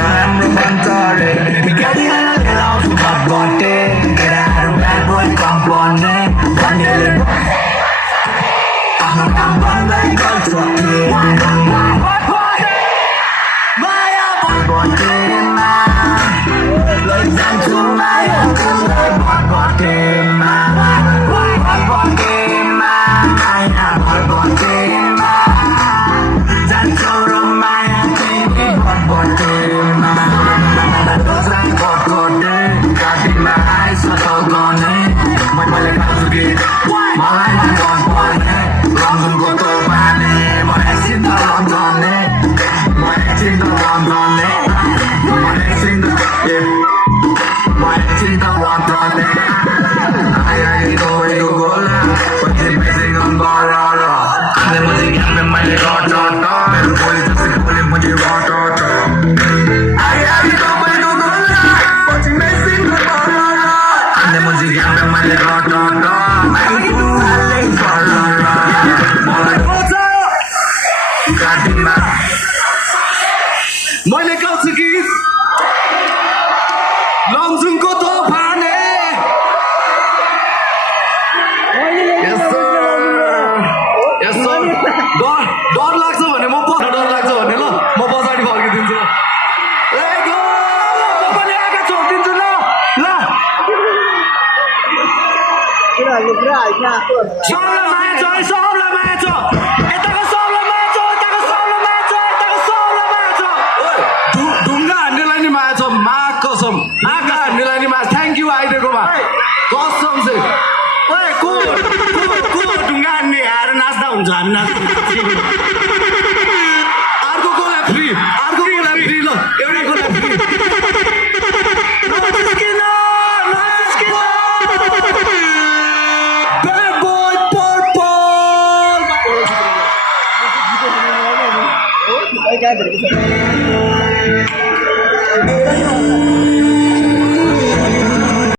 हाम्रो बन्तरे भिखारी लाउँछु भटभटे केटाहरू ब्याड बोय कम्पने भन्नेले आफ्नो काम बन्दै गर्छ माया भटभटेमा लैजान्छु माया तिमीलाई भटभटेमा भटभटेमा माया भटभटेमा जान्छौ र माया तिमी भटभटेमा दोस्राई भटभटे घाँटीमा आइसकल गर्ने मैले खान्छु कि मलाई मन पर्ने रन्जुनको तोपाने म एकछिन त रन्जने म एकछिन त रन्जने म एकछिन त रन्जने आइआइ गएको गोला पछि बेसी गम्बर आले पछि ग्यापे मैले रट मेरो बोली जस्तै बोली मैले रट आइआइ गएको गोला पछि बेसी गम्बर आले पछि ग्यापे मैले रट मैले गाउँछु गीत लमजुङको तोफाने डर लाग्छ भने म डर लाग्छ भने ल म पछाडि फर्किदिन्छु तपाईँले आँखा छोडिदिन्छु ल सबलाई माया छ है सबलाई माया छ यताको सबलाई माया छ यताको सबलाई माया छ यताको सबलाई माया छ ढुङ्गा हान्नेलाई नि माया छ मा कसम आँखा हान्नेलाई नि माया थ्याङ्क यू आइदिएकोमा कसम चाहिँ को ढुङ्गा हान्ने आएर नाच्दा हुन्छ हामी नाच्नु